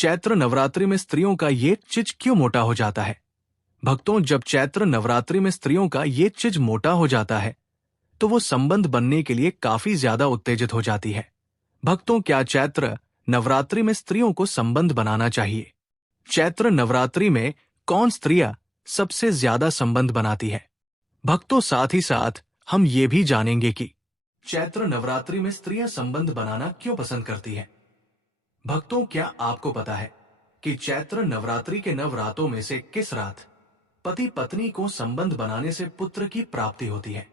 चैत्र नवरात्रि में स्त्रियों का ये चिज क्यों मोटा हो जाता है? भक्तों, जब चैत्र नवरात्रि में स्त्रियों का ये चिज मोटा हो जाता है तो वो संबंध बनने के लिए काफी ज्यादा उत्तेजित हो जाती है। भक्तों, क्या चैत्र नवरात्रि में स्त्रियों को संबंध बनाना चाहिए? चैत्र नवरात्रि में कौन स्त्रियां सबसे ज्यादा संबंध बनाती है? भक्तों, साथ ही साथ हम ये भी जानेंगे कि चैत्र नवरात्रि में स्त्रियां संबंध बनाना क्यों पसंद करती हैं। भक्तों, क्या आपको पता है कि चैत्र नवरात्रि के नवरातों में से किस रात पति पत्नी को संबंध बनाने से पुत्र की प्राप्ति होती है?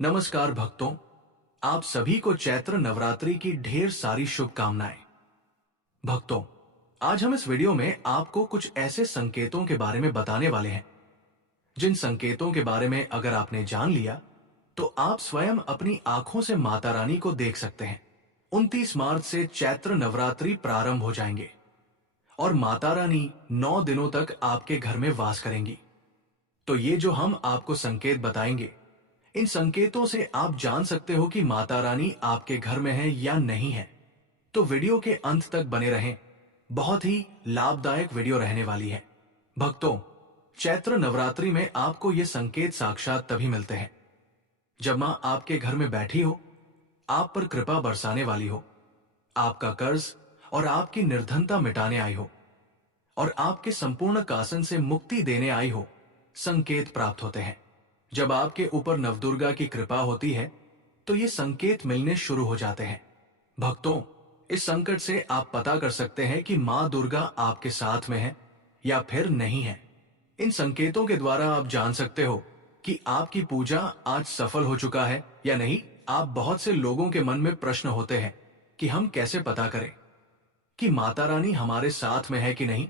नमस्कार भक्तों, आप सभी को चैत्र नवरात्रि की ढेर सारी शुभकामनाएं। भक्तों, आज हम इस वीडियो में आपको कुछ ऐसे संकेतों के बारे में बताने वाले हैं जिन संकेतों के बारे में अगर आपने जान लिया तो आप स्वयं अपनी आंखों से माता रानी को देख सकते हैं। 29 मार्च से चैत्र नवरात्रि प्रारंभ हो जाएंगे और माता रानी 9 दिनों तक आपके घर में वास करेंगी। तो ये जो हम आपको संकेत बताएंगे, इन संकेतों से आप जान सकते हो कि माता रानी आपके घर में है या नहीं है। तो वीडियो के अंत तक बने रहें, बहुत ही लाभदायक वीडियो रहने वाली है। भक्तों, चैत्र नवरात्रि में आपको ये संकेत साक्षात तभी मिलते हैं जब मां आपके घर में बैठी हो, आप पर कृपा बरसाने वाली हो, आपका कर्ज और आपकी निर्धनता मिटाने आई हो और आपके संपूर्ण कासन से मुक्ति देने आई हो। संकेत प्राप्त होते हैं। जब आपके ऊपर नवदुर्गा की कृपा होती है तो ये संकेत मिलने शुरू हो जाते हैं। भक्तों, इस संकट से आप पता कर सकते हैं कि मां दुर्गा आपके साथ में है या फिर नहीं है। इन संकेतों के द्वारा आप जान सकते हो कि आपकी पूजा आज सफल हो चुका है या नहीं। आप बहुत से लोगों के मन में प्रश्न होते हैं कि हम कैसे पता करें कि माता रानी हमारे साथ में है कि नहीं।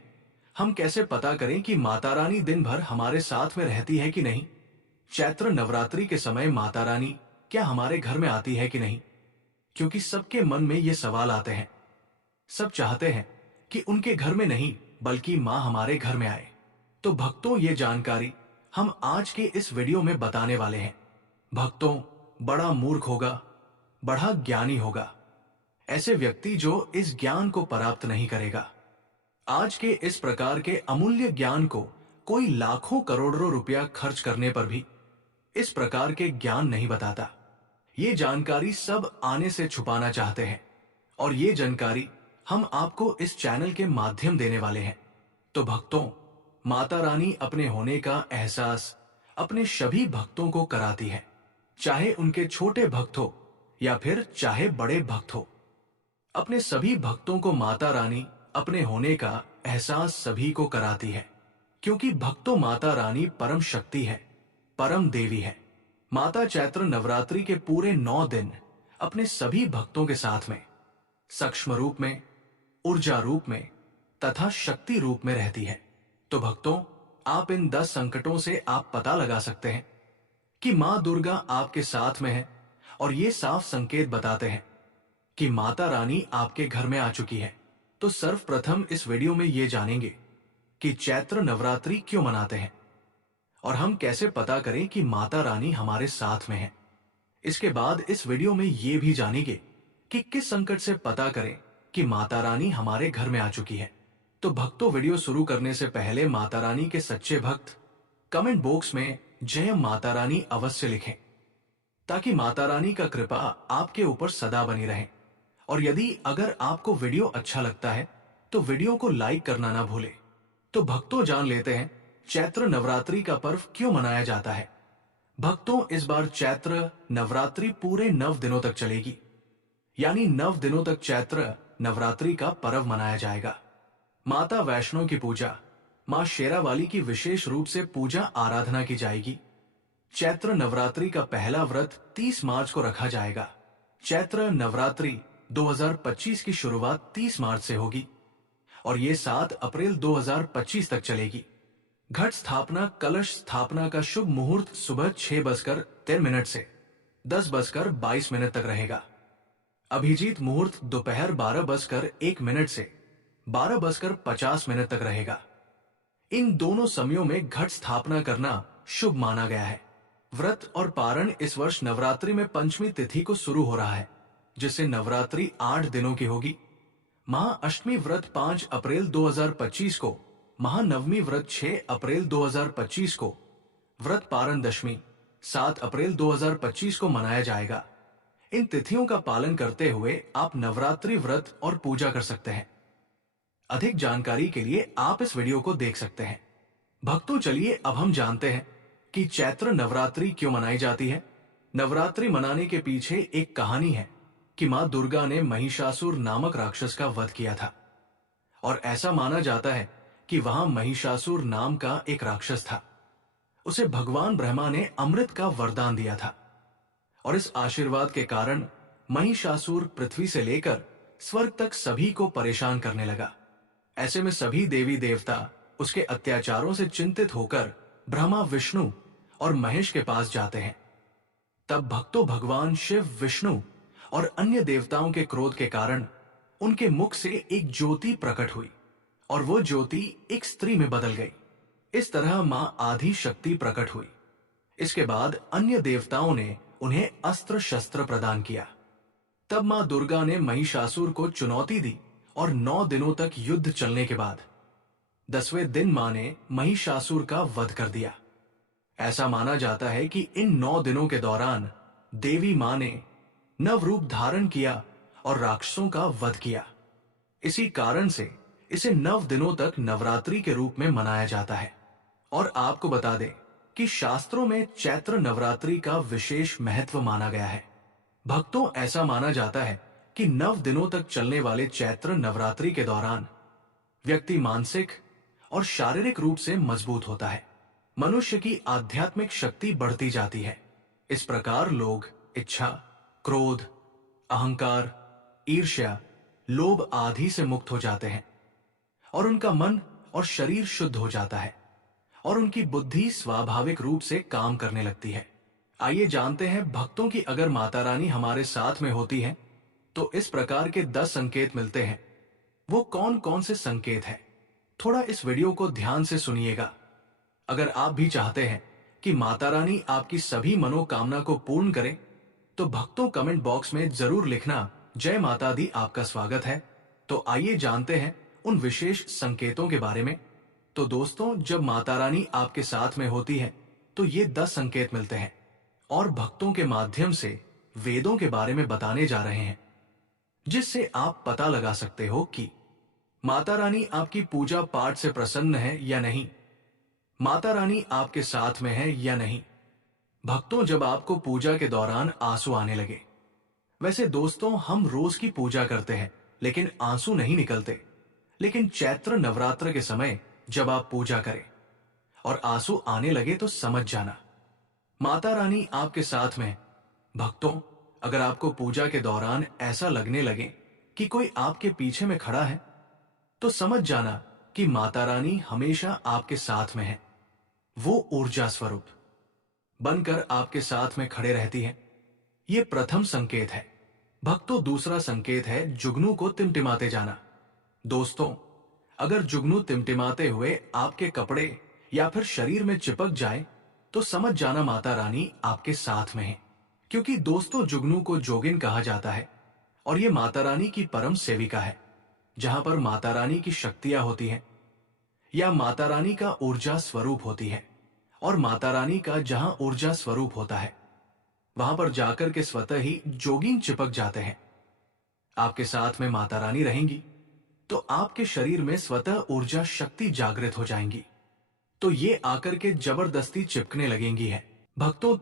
हम कैसे पता करें कि माता रानी दिन भर हमारे साथ में रहती है कि नहीं। चैत्र नवरात्रि के समय माता रानी क्या हमारे घर में आती है कि नहीं, क्योंकि सबके मन में ये सवाल आते हैं। सब चाहते हैं कि उनके घर में नहीं बल्कि मां हमारे घर में आए। तो भक्तों, ये जानकारी हम आज के इस वीडियो में बताने वाले हैं। भक्तों, बड़ा मूर्ख होगा, बड़ा ज्ञानी होगा ऐसे व्यक्ति जो इस ज्ञान को प्राप्त नहीं करेगा। आज के इस प्रकार के अमूल्य ज्ञान को कोई लाखों करोड़ों रुपया खर्च करने पर भी इस प्रकार के ज्ञान नहीं बताता। ये जानकारी सब आने से छुपाना चाहते हैं और ये जानकारी हम आपको इस चैनल के माध्यम देने वाले हैं। तो भक्तों, माता रानी अपने होने का एहसास अपने सभी भक्तों को कराती है, चाहे उनके छोटे भक्त हो या फिर चाहे बड़े भक्त हो। अपने सभी भक्तों को माता रानी अपने होने का एहसास सभी को कराती है, क्योंकि भक्तों माता रानी परम शक्ति है, परम देवी है। माता चैत्र नवरात्रि के पूरे 9 दिन अपने सभी भक्तों के साथ में सूक्ष्म रूप में, ऊर्जा रूप में तथा शक्ति रूप में रहती है। तो भक्तों, आप इन 10 संकटों से आप पता लगा सकते हैं कि मां दुर्गा आपके साथ में है और ये साफ संकेत बताते हैं कि माता रानी आपके घर में आ चुकी है। तो सर्वप्रथम इस वीडियो में ये जानेंगे कि चैत्र नवरात्रि क्यों मनाते हैं और हम कैसे पता करें कि माता रानी हमारे साथ में है। इसके बाद इस वीडियो में ये भी जानेंगे कि किस संकट से पता करें कि माता रानी हमारे घर में आ चुकी है। तो भक्तों, वीडियो शुरू करने से पहले माता रानी के सच्चे भक्त कमेंट बॉक्स में जय माता रानी अवश्य लिखें, ताकि माता रानी का कृपा आपके ऊपर सदा बनी रहे। और यदि अगर आपको वीडियो अच्छा लगता है तो वीडियो को लाइक करना ना भूले। तो भक्तों, जान लेते हैं चैत्र नवरात्रि का पर्व क्यों मनाया जाता है। भक्तों, इस बार चैत्र नवरात्रि पूरे 9 दिनों तक चलेगी, यानी 9 दिनों तक चैत्र नवरात्रि का पर्व मनाया जाएगा। माता वैष्णो की पूजा, मां शेरावाली की विशेष रूप से पूजा आराधना की जाएगी। चैत्र नवरात्रि का पहला व्रत 30 मार्च को रखा जाएगा। चैत्र नवरात्रि 2025 की शुरुआत 30 मार्च से होगी और ये 7 अप्रैल 2025 तक चलेगी। घट स्थापना, कलश स्थापना का शुभ मुहूर्त सुबह 6:13 से 10:22 तक रहेगा। अभिजीत मुहूर्त दोपहर 12:01 से 12:50 तक रहेगा। इन दोनों समयों में घट स्थापना करना शुभ माना गया है। व्रत और पारण इस वर्ष नवरात्रि में पंचमी तिथि को शुरू हो रहा है, जिससे नवरात्रि 8 दिनों की होगी। महाअष्टमी व्रत 5 अप्रैल 2025 को, महानवमी व्रत 6 अप्रैल 2025 को, व्रत पारण दशमी 7 अप्रैल 2025 को मनाया जाएगा। इन तिथियों का पालन करते हुए आप नवरात्रि व्रत और पूजा कर सकते हैं। अधिक जानकारी के लिए आप इस वीडियो को देख सकते हैं। भक्तों, चलिए अब हम जानते हैं कि चैत्र नवरात्रि क्यों मनाई जाती है। नवरात्रि मनाने के पीछे एक कहानी है कि मां दुर्गा ने महिषासुर नामक राक्षस का वध किया था और ऐसा माना जाता है कि वहां महिषासुर नाम का एक राक्षस था। उसे भगवान ब्रह्मा ने अमृत का वरदान दिया था और इस आशीर्वाद के कारण महिषासुर पृथ्वी से लेकर स्वर्ग तक सभी को परेशान करने लगा। ऐसे में सभी देवी देवता उसके अत्याचारों से चिंतित होकर ब्रह्मा, विष्णु और महेश के पास जाते हैं। तब भक्तों, भगवान शिव, विष्णु और अन्य देवताओं के क्रोध के कारण उनके मुख से एक ज्योति प्रकट हुई और वो ज्योति एक स्त्री में बदल गई। इस तरह मां आदि शक्ति प्रकट हुई। इसके बाद अन्य देवताओं ने उन्हें अस्त्र शस्त्र प्रदान किया। तब मां दुर्गा ने महिषासुर को चुनौती दी और 9 दिनों तक युद्ध चलने के बाद 10वें दिन मां ने महिषासुर का वध कर दिया। ऐसा माना जाता है कि इन 9 दिनों के दौरान देवी मां ने नव रूप धारण किया और राक्षसों का वध किया। इसी कारण से इसे 9 दिनों तक नवरात्रि के रूप में मनाया जाता है। और आपको बता दें कि शास्त्रों में चैत्र नवरात्रि का विशेष महत्व माना गया है। भक्तों, ऐसा माना जाता है कि 9 दिनों तक चलने वाले चैत्र नवरात्रि के दौरान व्यक्ति मानसिक और शारीरिक रूप से मजबूत होता है। मनुष्य की आध्यात्मिक शक्ति बढ़ती जाती है। इस प्रकार लोग इच्छा, क्रोध, अहंकार, ईर्ष्या, लोभ आदि से मुक्त हो जाते हैं और उनका मन और शरीर शुद्ध हो जाता है और उनकी बुद्धि स्वाभाविक रूप से काम करने लगती है। आइए जानते हैं भक्तों की अगर माता रानी हमारे साथ में होती है तो इस प्रकार के 10 संकेत मिलते हैं। वो कौन कौन से संकेत हैं? थोड़ा इस वीडियो को ध्यान से सुनिएगा। अगर आप भी चाहते हैं कि माता रानी आपकी सभी मनोकामना को पूर्ण करे तो भक्तों, कमेंट बॉक्स में जरूर लिखना, जय माता दी, आपका स्वागत है। तो आइए जानते हैं उन विशेष संकेतों के बारे में। तो दोस्तों, जब माता रानी आपके साथ में होती है तो ये 10 संकेत मिलते हैं और भक्तों के माध्यम से वेदों के बारे में बताने जा रहे हैं, जिससे आप पता लगा सकते हो कि माता रानी आपकी पूजा पाठ से प्रसन्न है या नहीं, माता रानी आपके साथ में है या नहीं। भक्तों, जब आपको पूजा के दौरान आंसू आने लगे, वैसे दोस्तों हम रोज की पूजा करते हैं लेकिन आंसू नहीं निकलते, लेकिन चैत्र नवरात्र के समय जब आप पूजा करें और आंसू आने लगे तो समझ जाना माता रानी आपके साथ में। भक्तों, अगर आपको पूजा के दौरान ऐसा लगने लगे कि कोई आपके पीछे में खड़ा है तो समझ जाना कि माता रानी हमेशा आपके साथ में है। वो ऊर्जा स्वरूप बनकर आपके साथ में खड़े रहती है। ये प्रथम संकेत है। भक्तों, दूसरा संकेत है जुगनू को टिमटिमाते जाना। दोस्तों, अगर जुगनू टिमटिमाते हुए आपके कपड़े या फिर शरीर में चिपक जाए तो समझ जाना माता रानी आपके साथ में है। क्योंकि दोस्तों, जुगनू को जोगिन कहा जाता है और ये माता रानी की परम सेविका है। जहां पर माता रानी की शक्तियां होती हैं या माता रानी का ऊर्जा स्वरूप होती है, और माता रानी का जहां ऊर्जा स्वरूप होता है वहां पर जाकर के स्वतः ही जोगिन चिपक जाते हैं। आपके साथ में माता रानी रहेंगी तो आपके शरीर में स्वतः ऊर्जा शक्ति जागृत हो जाएंगी, तो ये आकर के जबरदस्ती चिपकने लगेंगी है। भक्तों,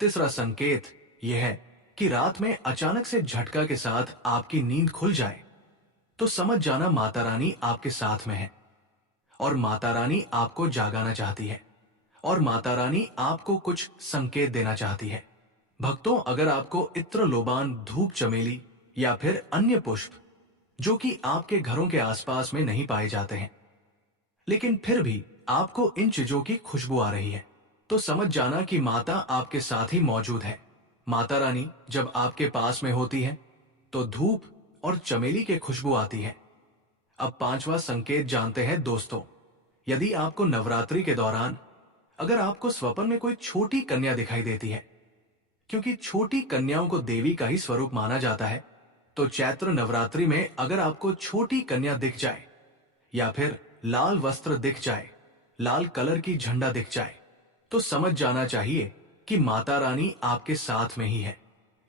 तीसरा संकेत यह है कि रात में अचानक से झटका के साथ आपकी नींद खुल जाए तो समझ जाना माता रानी आपके साथ में है और माता रानी आपको जागाना चाहती है और माता रानी आपको कुछ संकेत देना चाहती है। भक्तों, अगर आपको इत्र, लोबान, धूप, चमेली या फिर अन्य पुष्प जो कि आपके घरों के आसपास में नहीं पाए जाते हैं, लेकिन फिर भी आपको इन चीजों की खुशबू आ रही है तो समझ जाना कि माता आपके साथ ही मौजूद है। माता रानी जब आपके पास में होती है तो धूप और चमेली की खुशबू आती है। अब 5वां संकेत जानते हैं दोस्तों। यदि आपको नवरात्रि के दौरान अगर आपको स्वप्न में कोई छोटी कन्या दिखाई देती है, क्योंकि छोटी कन्याओं को देवी का ही स्वरूप माना जाता है, तो चैत्र नवरात्रि में अगर आपको छोटी कन्या दिख जाए या फिर लाल वस्त्र दिख जाए, लाल कलर की झंडा दिख जाए, तो समझ जाना चाहिए कि माता रानी आपके साथ में ही है।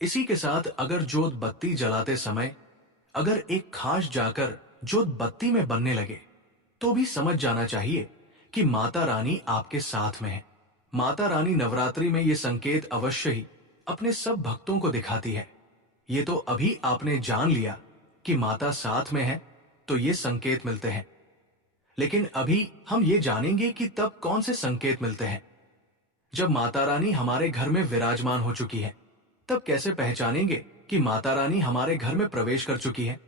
इसी के साथ अगर जोत बत्ती जलाते समय अगर एक खास जाकर जोत बत्ती में बनने लगे, तो भी समझ जाना चाहिए कि माता रानी आपके साथ में है। माता रानी नवरात्रि में ये संकेत अवश्य ही अपने सब भक्तों को दिखाती है। ये तो अभी आपने जान लिया कि माता साथ में है, तो ये संकेत मिलते हैं। लेकिन अभी हम ये जानेंगे कि तब कौन से संकेत मिलते हैं। जब माता रानी हमारे घर में विराजमान हो चुकी है, तब कैसे पहचानेंगे कि माता रानी हमारे घर में प्रवेश कर चुकी है?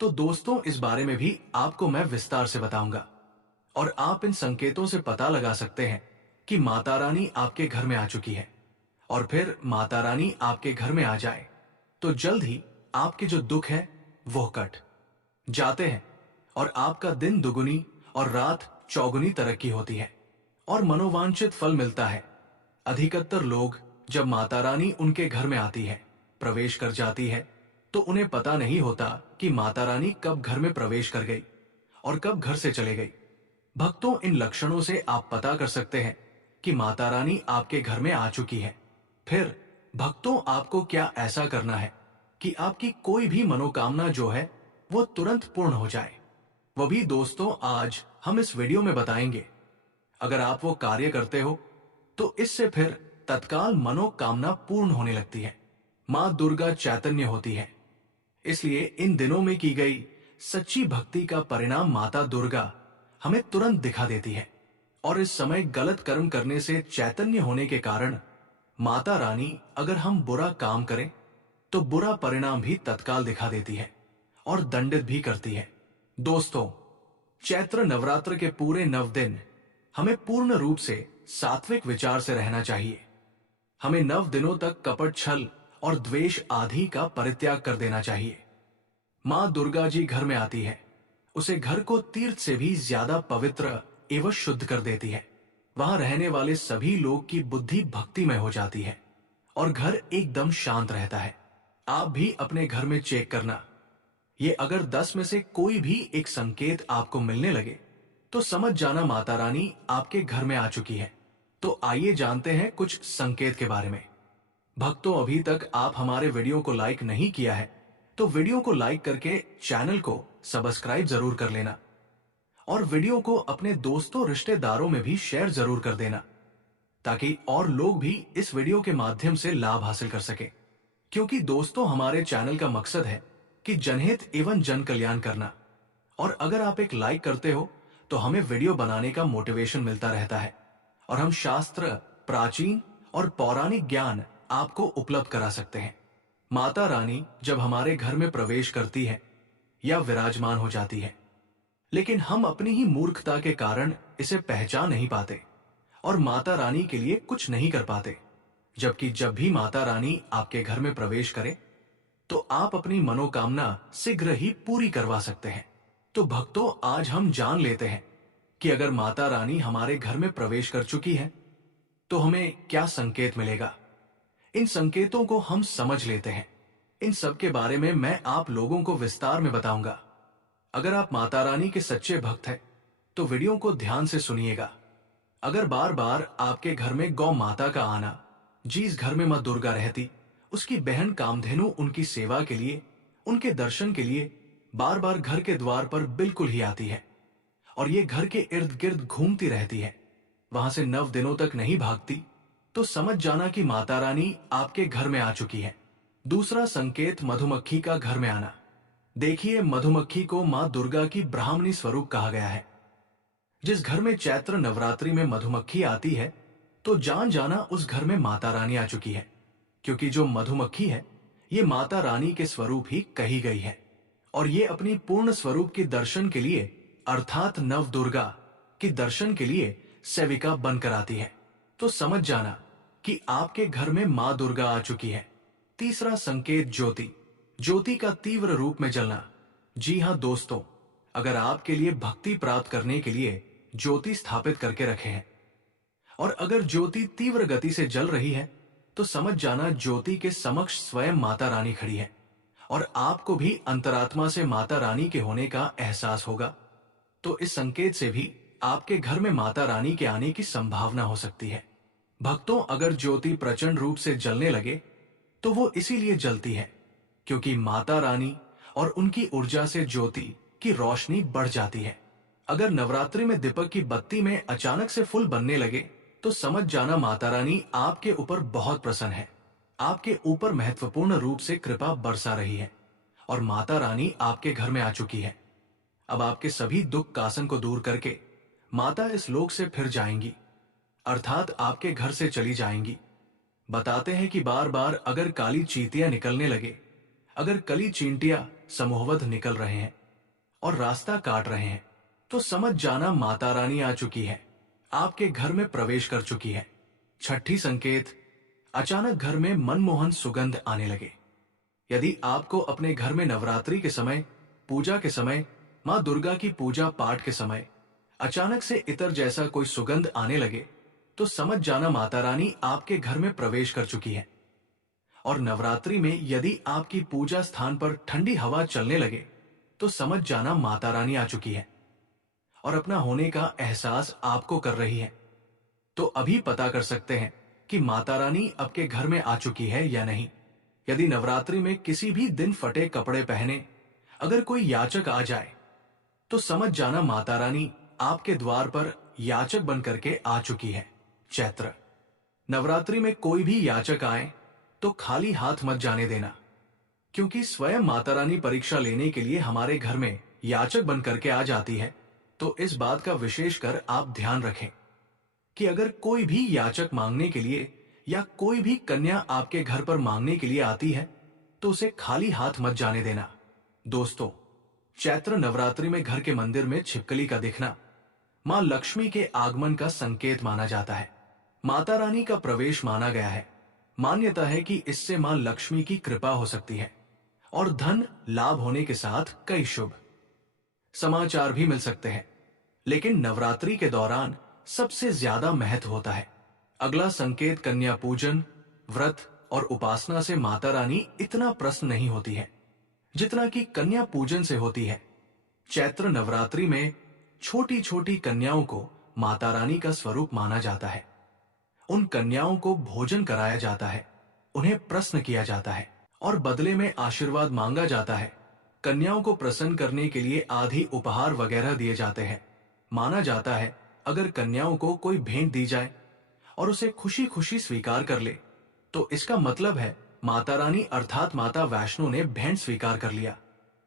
तो दोस्तों, इस बारे में भी आपको मैं विस्तार से बताऊंगा और आप इन संकेतों से पता लगा सकते हैं कि माता रानी आपके घर में आ चुकी है। और फिर माता रानी आपके घर में आ जाए तो जल्द ही आपके जो दुख है वो कट जाते हैं और आपका दिन दुगुनी और रात चौगुनी तरक्की होती है और मनोवांछित फल मिलता है। अधिकतर लोग जब माता रानी उनके घर में आती है, प्रवेश कर जाती है, तो उन्हें पता नहीं होता कि माता रानी कब घर में प्रवेश कर गई और कब घर से चले गई। भक्तों, इन लक्षणों से आप पता कर सकते हैं कि माता रानी आपके घर में आ चुकी है। फिर भक्तों, आपको क्या ऐसा करना है कि आपकी कोई भी मनोकामना जो है वो तुरंत पूर्ण हो जाए। वो भी दोस्तों आज हम इस वीडियो में बताएंगे। अगर आप वो कार्य करते हो तो इससे फिर तत्काल मनोकामना पूर्ण होने लगती है। मां दुर्गा चैतन्य होती है, इसलिए इन दिनों में की गई सच्ची भक्ति का परिणाम माता दुर्गा हमें तुरंत दिखा देती है। और इस समय गलत कर्म करने से चैतन्य होने के कारण माता रानी अगर हम बुरा काम करें तो बुरा परिणाम भी तत्काल दिखा देती है और दंडित भी करती है। दोस्तों, चैत्र नवरात्र के पूरे 9 दिन हमें पूर्ण रूप से सात्विक विचार से रहना चाहिए। हमें 9 दिनों तक कपट, छल और द्वेष आदि का परित्याग कर देना चाहिए। मां दुर्गा जी घर में आती है, उसे घर को तीर्थ से भी ज्यादा पवित्र एवं शुद्ध कर देती है। वहां रहने वाले सभी लोग की बुद्धि भक्तिमय हो जाती है और घर एकदम शांत रहता है। आप भी अपने घर में चेक करना, ये अगर 10 में से कोई भी एक संकेत आपको मिलने लगे तो समझ जाना माता रानी आपके घर में आ चुकी है। तो आइए जानते हैं कुछ संकेत के बारे में। भक्तों, अभी तक आप हमारे वीडियो को लाइक नहीं किया है तो वीडियो को लाइक करके चैनल को सब्सक्राइब जरूर कर लेना और वीडियो को अपने दोस्तों रिश्तेदारों में भी शेयर जरूर कर देना, ताकि और लोग भी इस वीडियो के माध्यम से लाभ हासिल कर सके। क्योंकि दोस्तों, हमारे चैनल का मकसद है कि जनहित एवं जन कल्याण करना। और अगर आप एक लाइक करते हो तो हमें वीडियो बनाने का मोटिवेशन मिलता रहता है और हम शास्त्र, प्राचीन और पौराणिक ज्ञान आपको उपलब्ध करा सकते हैं। माता रानी जब हमारे घर में प्रवेश करती है या विराजमान हो जाती है, लेकिन हम अपनी ही मूर्खता के कारण इसे पहचान नहीं पाते और माता रानी के लिए कुछ नहीं कर पाते। जबकि जब भी माता रानी आपके घर में प्रवेश करे तो आप अपनी मनोकामना शीघ्र ही पूरी करवा सकते हैं। तो भक्तों, आज हम जान लेते हैं कि अगर माता रानी हमारे घर में प्रवेश कर चुकी है तो हमें क्या संकेत मिलेगा। इन संकेतों को हम समझ लेते हैं। इन सब के बारे में मैं आप लोगों को विस्तार में बताऊंगा। अगर आप माता रानी के सच्चे भक्त हैं तो वीडियो को ध्यान से सुनिएगा। अगर बार बार आपके घर में गौ माता का आना, जिस घर में मां दुर्गा रहती, उसकी बहन कामधेनु उनकी सेवा के लिए, उनके दर्शन के लिए बार बार घर के द्वार पर बिल्कुल ही आती है और ये घर के इर्द गिर्द घूमती रहती है, वहां से 9 दिनों तक नहीं भागती, तो समझ जाना कि माता रानी आपके घर में आ चुकी है। दूसरा संकेत, मधुमक्खी का घर में आना। देखिए, मधुमक्खी को मां दुर्गा की ब्राह्मणी स्वरूप कहा गया है। जिस घर में चैत्र नवरात्रि में मधुमक्खी आती है तो जान जाना उस घर में माता रानी आ चुकी है, क्योंकि जो मधुमक्खी है ये माता रानी के स्वरूप ही कही गई है और ये अपनी पूर्ण स्वरूप के दर्शन के लिए अर्थात नव दुर्गा के दर्शन के लिए सेविका बनकर आती है। तो समझ जाना कि आपके घर में मां दुर्गा आ चुकी है। तीसरा संकेत, ज्योति। ज्योति का तीव्र रूप में जलना। जी हां दोस्तों, अगर आपके लिए भक्ति प्राप्त करने के लिए ज्योति स्थापित करके रखे हैं और अगर ज्योति तीव्र गति से जल रही है तो समझ जाना ज्योति के समक्ष स्वयं माता रानी खड़ी है और आपको भी अंतरात्मा से माता रानी के होने का एहसास होगा। तो इस संकेत से भी आपके घर में माता रानी के आने की संभावना हो सकती है। भक्तों, अगर ज्योति प्रचंड रूप से जलने लगे तो वो इसीलिए जलती है क्योंकि माता रानी और उनकी ऊर्जा से ज्योति की रोशनी बढ़ जाती है। अगर नवरात्रि में दीपक की बत्ती में अचानक से फूल बनने लगे तो समझ जाना माता रानी आपके ऊपर बहुत प्रसन्न है, आपके ऊपर महत्वपूर्ण रूप से कृपा बरसा रही है और माता रानी आपके घर में आ चुकी है। अब आपके सभी दुख कासन को दूर करके माता इस लोक से फिर जाएंगी, अर्थात आपके घर से चली जाएंगी। बताते हैं कि बार बार अगर काली चींटियां निकलने लगे, अगर कली चींटियां समूहबद्ध निकल रहे हैं और रास्ता काट रहे हैं, तो समझ जाना माता रानी आ चुकी है, आपके घर में प्रवेश कर चुकी है। छठी संकेत, अचानक घर में मनमोहन सुगंध आने लगे। यदि आपको अपने घर में नवरात्रि के समय, पूजा के समय, मां दुर्गा की पूजा पाठ के समय अचानक से इतर जैसा कोई सुगंध आने लगे तो समझ जाना माता रानी आपके घर में प्रवेश कर चुकी है। और नवरात्रि में यदि आपकी पूजा स्थान पर ठंडी हवा चलने लगे तो समझ जाना माता रानी आ चुकी है और अपना होने का एहसास आपको कर रही है। तो अभी पता कर सकते हैं कि माता रानी आपके घर में आ चुकी है या नहीं। यदि नवरात्रि में किसी भी दिन फटे कपड़े पहने अगर कोई याचक आ जाए तो समझ जाना माता रानी आपके द्वार पर याचक बन करके आ चुकी है। चैत्र नवरात्रि में कोई भी याचक आए तो खाली हाथ मत जाने देना, क्योंकि स्वयं माता रानी परीक्षा लेने के लिए हमारे घर में याचक बन करके आ जाती है। तो इस बात का विशेष कर आप ध्यान रखें कि अगर कोई भी याचक मांगने के लिए या कोई भी कन्या आपके घर पर मांगने के लिए आती है तो उसे खाली हाथ मत जाने देना। दोस्तों, चैत्र नवरात्रि में घर के मंदिर में छिपकली का दिखना मां लक्ष्मी के आगमन का संकेत माना जाता है, माता रानी का प्रवेश माना गया है। मान्यता है कि इससे मां लक्ष्मी की कृपा हो सकती है और धन लाभ होने के साथ कई शुभ समाचार भी मिल सकते हैं। लेकिन नवरात्रि के दौरान सबसे ज्यादा महत्व होता है अगला संकेत, कन्या पूजन, व्रत और उपासना से माता रानी इतना प्रसन्न नहीं होती है जितना कि कन्या पूजन से होती है। चैत्र नवरात्रि में छोटी छोटी कन्याओं को माता रानी का स्वरूप माना जाता है। उन कन्याओं को भोजन कराया जाता है, उन्हें प्रसन्न किया जाता है और बदले में आशीर्वाद मांगा जाता है। कन्याओं को प्रसन्न करने के लिए आदि उपहार वगैरह दिए जाते हैं। माना जाता है अगर कन्याओं को कोई भेंट दी जाए और उसे खुशी खुशी स्वीकार कर ले तो इसका मतलब है माता रानी अर्थात माता वैष्णो ने भेंट स्वीकार कर लिया।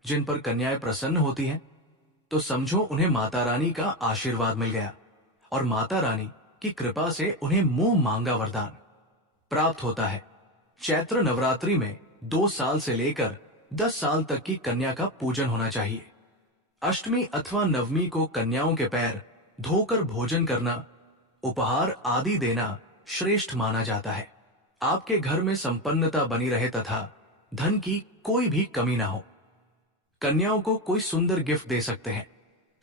जिन पर कन्याएं प्रसन्न होती हैं तो समझो उन्हें माता रानी का आशीर्वाद मिल गया और माता रानी की कृपा से उन्हें मुंह मांगा वरदान प्राप्त होता है। चैत्र नवरात्रि में 2 साल से लेकर 10 साल तक की कन्या का पूजन होना चाहिए। अष्टमी अथवा नवमी को कन्याओं के पैर धोकर भोजन करना, उपहार आदि देना श्रेष्ठ माना जाता है। आपके घर में संपन्नता बनी रहे तथा धन की कोई भी कमी ना हो। कन्याओं को कोई सुंदर गिफ्ट दे सकते हैं।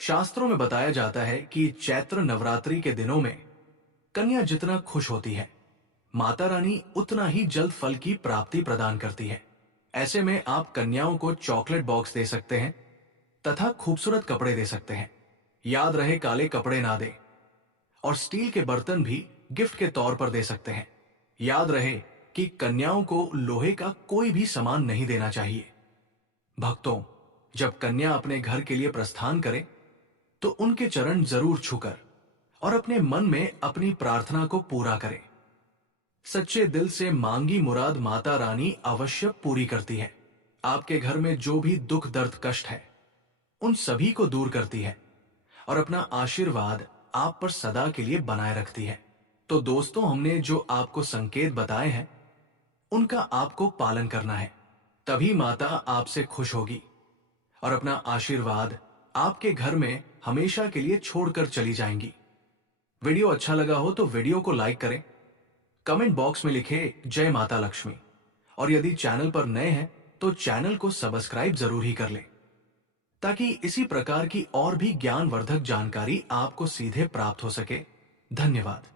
शास्त्रों में बताया जाता है कि चैत्र नवरात्रि के दिनों में कन्या जितना खुश होती है, माता रानी उतना ही जल्द फल की प्राप्ति प्रदान करती है। ऐसे में आप कन्याओं को चॉकलेट बॉक्स दे सकते हैं तथा खूबसूरत कपड़े दे सकते हैं। याद रहे काले कपड़े ना दे और स्टील के बर्तन भी गिफ्ट के तौर पर दे सकते हैं। याद रहे कि कन्याओं को लोहे का कोई भी सामान नहीं देना चाहिए। भक्तों, जब कन्या अपने घर के लिए प्रस्थान करे तो उनके चरण जरूर छूकर और अपने मन में अपनी प्रार्थना को पूरा करे। सच्चे दिल से मांगी मुराद माता रानी अवश्य पूरी करती है। आपके घर में जो भी दुख दर्द कष्ट है उन सभी को दूर करती है और अपना आशीर्वाद आप पर सदा के लिए बनाए रखती है। तो दोस्तों, हमने जो आपको संकेत बताए हैं उनका आपको पालन करना है, तभी माता आपसे खुश होगी और अपना आशीर्वाद आपके घर में हमेशा के लिए छोड़कर चली जाएंगी। वीडियो अच्छा लगा हो तो वीडियो को लाइक करें, कमेंट बॉक्स में लिखें जय माता लक्ष्मी और यदि चैनल पर नए हैं तो चैनल को सब्सक्राइब जरूर ही कर लें ताकि इसी प्रकार की और भी ज्ञानवर्धक जानकारी आपको सीधे प्राप्त हो सके। धन्यवाद।